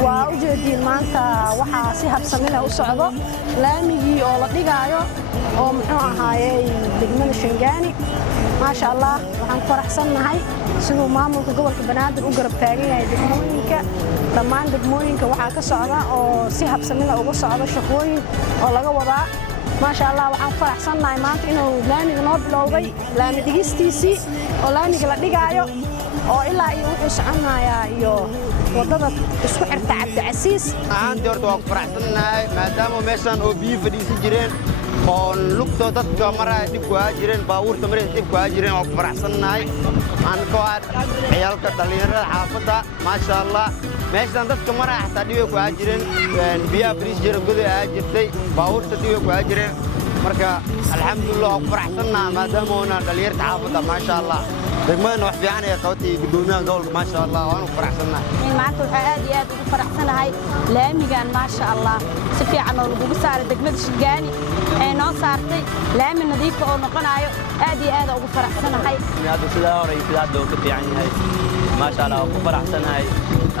وأوجدين مانتا وحا سيحب سمينة وصعدو لاميجي أو لديقايو أو محوها هاي دقمان الشنجاني ما شاء الله وحان فرح سنة هاي سنو مامولك قولك بنادر وقرب تاقين هاي دقموينك دمان دقموينك وحا كسعدا أو سيحب سمينة وصعدا شخوين أو لغا وضع ما شاء الله وحان فرح سنة هاي مانتا إنو لاميجي نوب لوغي لامي دقيستيسي أو لاميجي لديقايو oo ilaa iyo wuxuu soconayaa iyo wadada isku xirta Cabdicasiis aan doorto waa faraxsanahay maadaama meeshan oo biyo fadhiisan jireen oo lugto dadka maray dib ku jireen baabuurta maray dib ku jireen oo faraxsanahay aan ka war ciyalka dhalinyarada xaafada ma sha Allah meeshan dadka maray xataa dib ku jireen biyo fadhiis jireen gudaha jirtay baabuurta dib ku jireen marka alxamdulillah waa faraxsanahay maadaama oo dhalinyarada xaafada ma sha Allah degmada wax fiican ay qowti gudoomiyaha gobolka ma sha Allah waan faraxsanahay maanta waxa aad iyo aad ugu faraxsanahay laamigan ma sha Allah si fiican oo lagu saaray degmada Shigaani ee noo saartay laami nadiif oo noqonayo aad iyo aad ugu faraxsanahay hada sida hore sida doo ka fiican yahay ma sha Allah ku faraxsanahay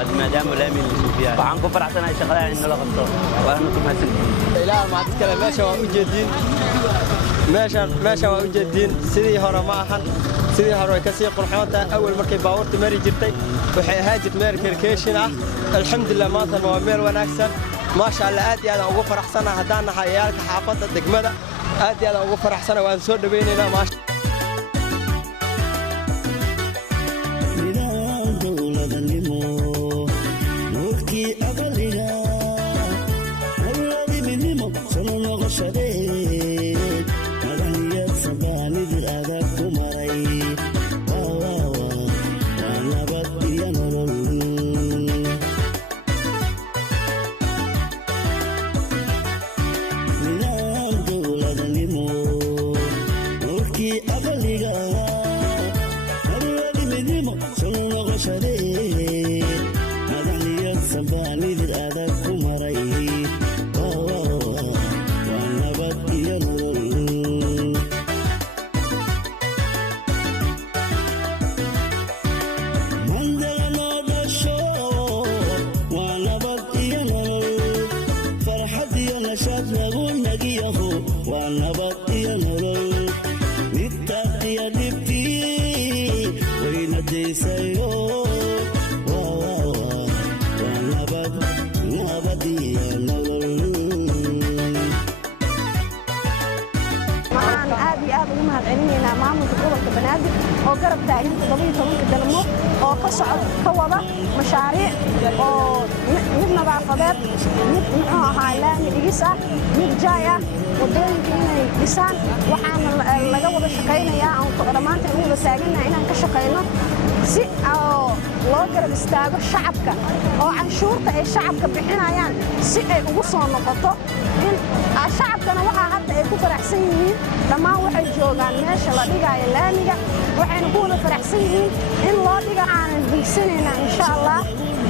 ad maadaama laami la fiican waxaan ku faraxsanahay shaqada in la qabto waan ku mahadsan ilaahay ma dadka meesha waa u jeedin meesha waa u jeedin sidii hore ma ahan sidii hore ka sii qurxoonta awal markay baawarta mari jirtay waxay ahayd meel karkeeshin ah alxamdulillah maanta waa meel wanaagsan ma sha Allah aad iyo aad ugu faraxsanahay hadaan nahay yaalka xaafadda degmada aad iyo aad ugu faraxsanahay waan soo dhaweynaynaa ma Yeah. banaadir oo garab taagan 17 degmo oo ka wada mashaariic oo mid nadaafadeed mid muxuu ahaa laami dhigis ah mid jaay ah wadooyinka inay dhisaan waxaana laga wada shaqaynayaa aan dhamaanteen u wada taaganahay inaan ka shaqayno si loo garab istaago shacabka oo canshuurta ay shacabka bixinayaan si ay ugu soo noqoto in shacabkana waxaa hadda ay ku faraxsan yihiin dhammaan waxay joogaan meesha la dhigaayo laamiga waxayna ku wada faraxsan yihiin in loo dhiga aanan hiigsanayna insha allah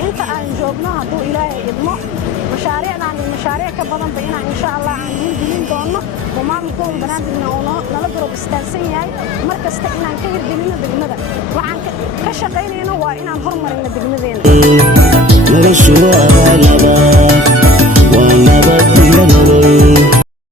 inta aan joogno hadduu ilaahay idmo mashaariicdan iyo mashaariic ka badanba inaan insha allah aan hirgelin doono oo maamulka banaadirna uu nala garab istaagsan yahay mar kasta inaan ka hirgelino degmada waxaan ka shaqaynayno waa inaan horumarino degmadeena